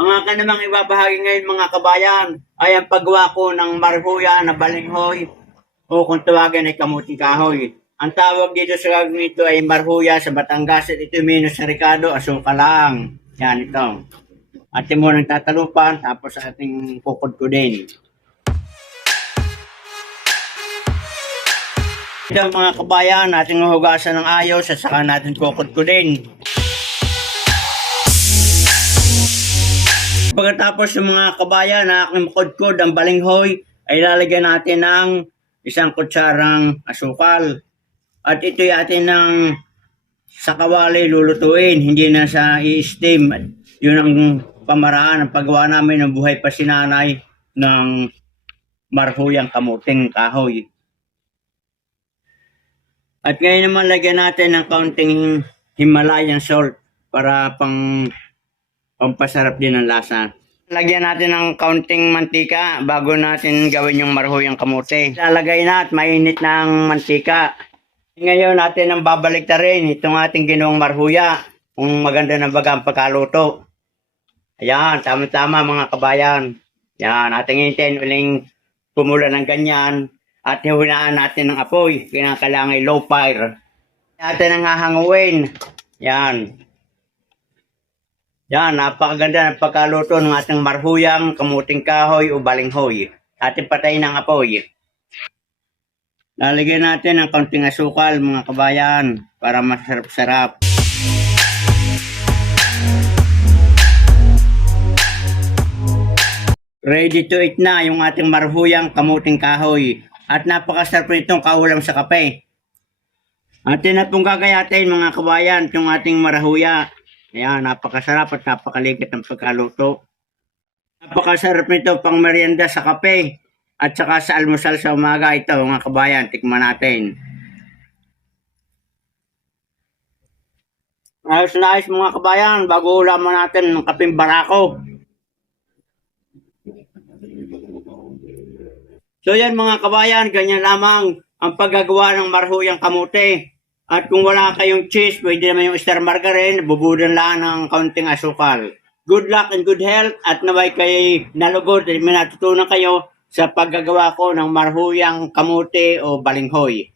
Ang akin namang ibabahagi ngayon mga kabayan ay ang paggawa ko ng marhuya na balinghoy o kung tawagin ay kamuting kahoy. Ang tawag dito sa gagawin ito ay marhuya sa Batangas at ito minus sa Ricardo, asuka lang. Yan ito. Atin mo nang tatalupan tapos ating kukudkudin. Ito mga kabayan, ating hugasan ng ayos at saka natin kukudkudin. Pagkatapos ng mga kabayan na aking makudkod ang balinghoy, ay lalagyan natin ng isang kutsarang asukal. At ito'y atin ng sa kawali lulutuin, hindi na sa i-steam. Yun ang pamaraan ng paggawa namin ng buhay pa si nanay ng marhuyang kamuting kahoy. At ngayon naman lagyan natin ng kaunting Himalayan salt para pampasarap din ang lasa. Lagyan natin ng kaunting mantika bago natin gawin yung marhuyang kamote. Lalagay na at mainit na ang mantika. Ngayon natin ang babalik na rin itong ating ginawang marhuya. Kung maganda na baga ang pagkaluto. Ayan, tama-tama mga kabayan. Yan, ating hintayin uling pumula ng ganyan. At hiwinaan natin ng apoy. Kinakailangan low fire. Natin ang hahanguin. Yan. Yan, napakaganda ng pagkaluto ng ating marhuyang kamuting kahoy o balinghoy. Ating patayin ng apoy. Lalagyan natin ng kaunting asukal mga kabayan para masarap-sarap. Ready to eat na yung ating marhuyang kamuting kahoy. At napakasarap nitong kaulam sa kape. Atin na pong gagayatin mga kabayan itong ating marhuya. Ayan, napakasarap at napakaligit ng pagkaluto. Napakasarap nito pang merienda sa kape. At saka sa almusal sa umaga ito mga kabayan, tikman natin. Ayos na ayos mga kabayan, bago ulaman natin ng kaping barako. So yan mga kabayan, ganyan lamang ang paggagawa ng marhuyang kamote. At kung wala kayong cheese, pwede naman yung star margarine, bubudan lang ng kaunting asukal. Good luck and good health at naway kayo nalugod at may natutunan kayo sa paggagawa ko ng marhuyang kamote o balinghoy.